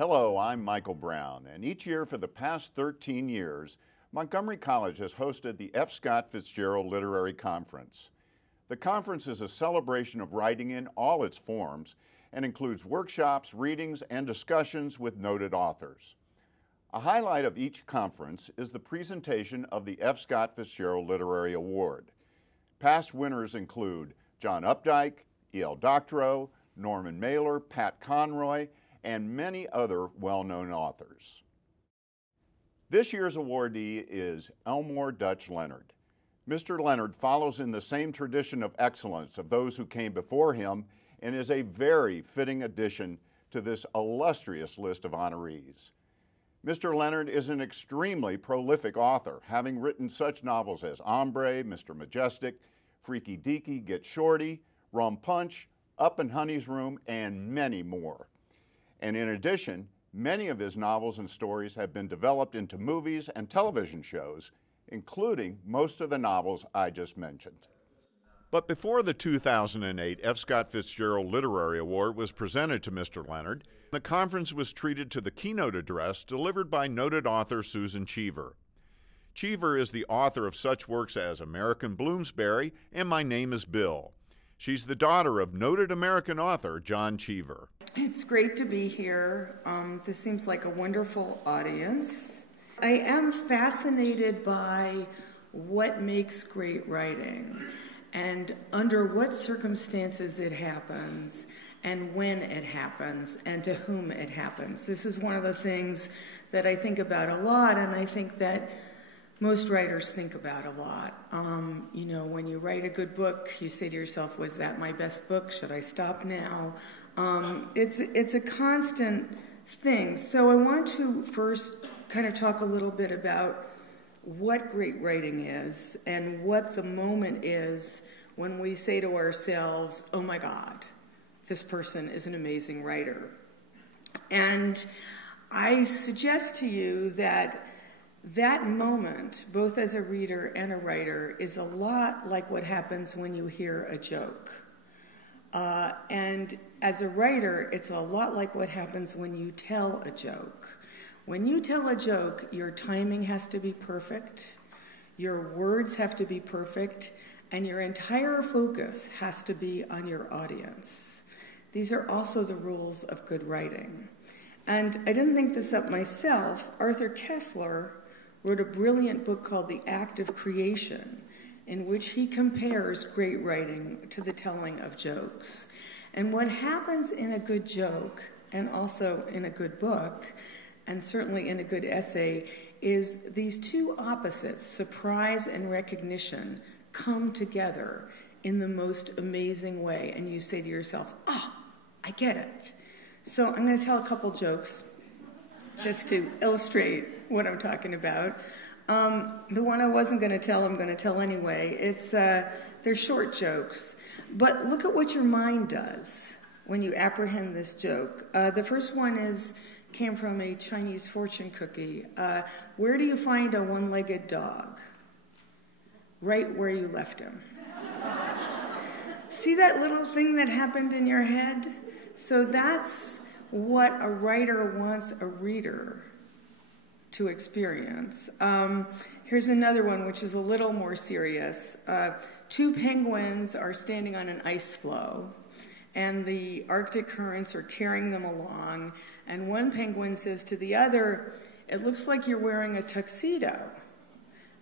Hello, I'm Michael Brown, and each year for the past 13 years, Montgomery College has hosted the F. Scott Fitzgerald Literary Conference. The conference is a celebration of writing in all its forms and includes workshops, readings, and discussions with noted authors. A highlight of each conference is the presentation of the F. Scott Fitzgerald Literary Award. Past winners include John Updike, E.L. Doctorow, Norman Mailer, Pat Conroy, and many other well-known authors. This year's awardee is Elmore Leonard. Mr. Leonard follows in the same tradition of excellence of those who came before him and is a very fitting addition to this illustrious list of honorees. Mr. Leonard is an extremely prolific author, having written such novels as Ombre, Mr. Majestic, Freaky Deaky, Get Shorty, Rum Punch, Up in Honey's Room, and many more. And in addition, many of his novels and stories have been developed into movies and television shows, including most of the novels I just mentioned. But before the 2008 F. Scott Fitzgerald Literary Award was presented to Mr. Leonard, the conference was treated to the keynote address delivered by noted author Susan Cheever. Cheever is the author of such works as American Bloomsbury and My Name is Bill. She's the daughter of noted American author John Cheever. It's great to be here. This seems like a wonderful audience. I am fascinated by what makes great writing and under what circumstances it happens and when it happens and to whom it happens. This is one of the things that I think about a lot, and I think that most writers think about a lot. You know, when you write a good book, you say to yourself, was that my best book? Should I stop now? It's a constant thing. So I want to first kind of talk a little bit about what great writing is and what the moment is when we say to ourselves, oh my God, this person is an amazing writer. And I suggest to you that that moment, both as a reader and a writer, is a lot like what happens when you hear a joke. And as a writer, it's a lot like what happens when you tell a joke. When you tell a joke, your timing has to be perfect, your words have to be perfect, and your entire focus has to be on your audience. These are also the rules of good writing. And I didn't think this up myself. Arthur Koestler wrote a brilliant book called The Act of Creation, in which he compares great writing to the telling of jokes. And what happens in a good joke, and also in a good book, and certainly in a good essay, is these two opposites, surprise and recognition, come together in the most amazing way. And you say to yourself, ah, I get it. So I'm going to tell a couple jokes just to illustrate what I'm talking about. The one I wasn't going to tell, I'm going to tell anyway. They're short jokes. But look at what your mind does when you apprehend this joke. The first one came from a Chinese fortune cookie. Where do you find a one-legged dog? Right where you left him. See that little thing that happened in your head? So that's what a writer wants a reader to experience. Here's another one, which is a little more serious. Two penguins are standing on an ice floe, and the Arctic currents are carrying them along, and one penguin says to the other, it looks like you're wearing a tuxedo.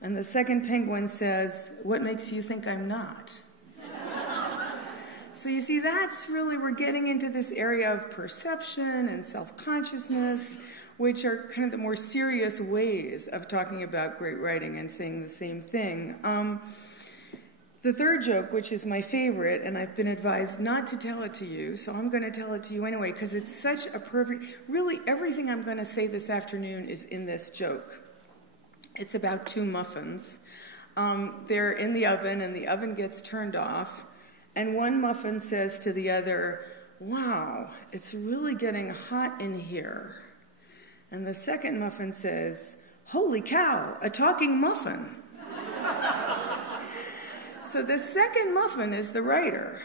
And the second penguin says, what makes you think I'm not? So you see, that's really, we're getting into this area of perception and self-consciousness, which are kind of the more serious ways of talking about great writing and saying the same thing. The third joke, which is my favorite, and I've been advised not to tell it to you, so I'm going to tell it to you anyway, because it's such a perfect, really everything I'm going to say this afternoon is in this joke. It's about two muffins. They're in the oven, and the oven gets turned off, and one muffin says to the other, wow, it's really getting hot in here. And the second muffin says, holy cow, a talking muffin. So the second muffin is the writer.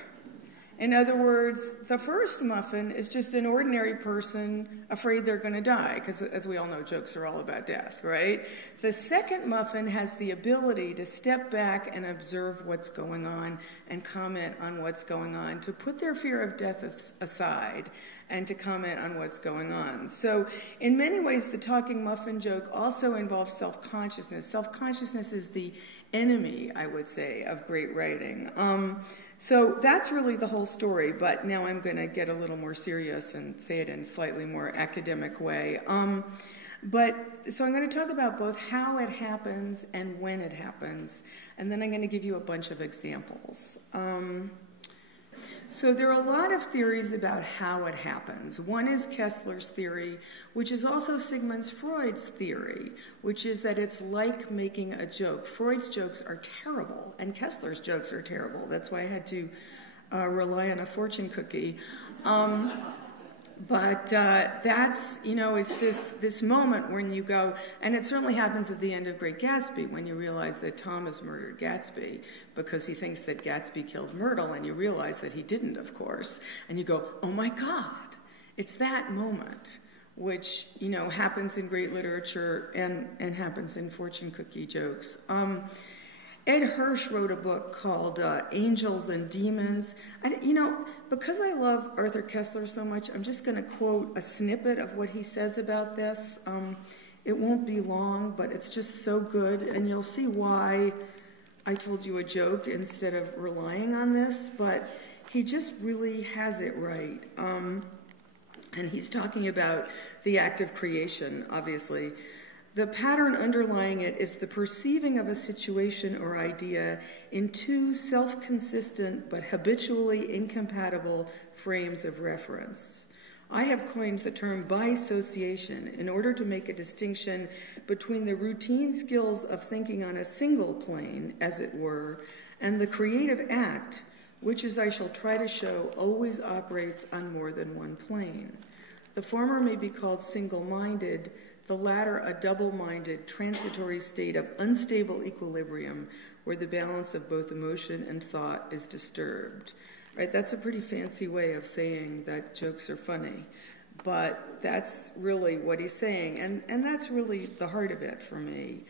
In other words, the first muffin is just an ordinary person afraid they're going to die, because as we all know, jokes are all about death, right? The second muffin has the ability to step back and observe what's going on and comment on what's going on, to put their fear of death aside and to comment on what's going on. So in many ways, the talking muffin joke also involves self-consciousness. Self-consciousness is the enemy, I would say, of great writing. So that's really the whole story, but now I'm going to get a little more serious and say it in a slightly more academic way. So I'm going to talk about both how it happens and when it happens, and then I'm going to give you a bunch of examples. So there are a lot of theories about how it happens. One is Kessler's theory, which is also Sigmund Freud's theory, which is that it's like making a joke. Freud's jokes are terrible, and Kessler's jokes are terrible. That's why I had to rely on a fortune cookie. But that's, you know, it's this moment when you go, and it certainly happens at the end of Great Gatsby, when you realize that Thomas murdered Gatsby because he thinks that Gatsby killed Myrtle, and you realize that he didn't, of course. And you go, oh my God, it's that moment, which, you know, happens in great literature and happens in fortune cookie jokes. Ed Hirsch wrote a book called Angels and Demons. And, you know, because I love Arthur Kessler so much, I'm just going to quote a snippet of what he says about this. It won't be long, but it's just so good, and you'll see why I told you a joke instead of relying on this, but he just really has it right. And he's talking about the act of creation, obviously. The pattern underlying it is the perceiving of a situation or idea in two self-consistent but habitually incompatible frames of reference. I have coined the term bisociation in order to make a distinction between the routine skills of thinking on a single plane, as it were, and the creative act, which, as I shall try to show, always operates on more than one plane. The former may be called single-minded, the latter a double-minded, transitory state of unstable equilibrium where the balance of both emotion and thought is disturbed. Right? That's a pretty fancy way of saying that jokes are funny, but that's really what he's saying, and that's really the heart of it for me.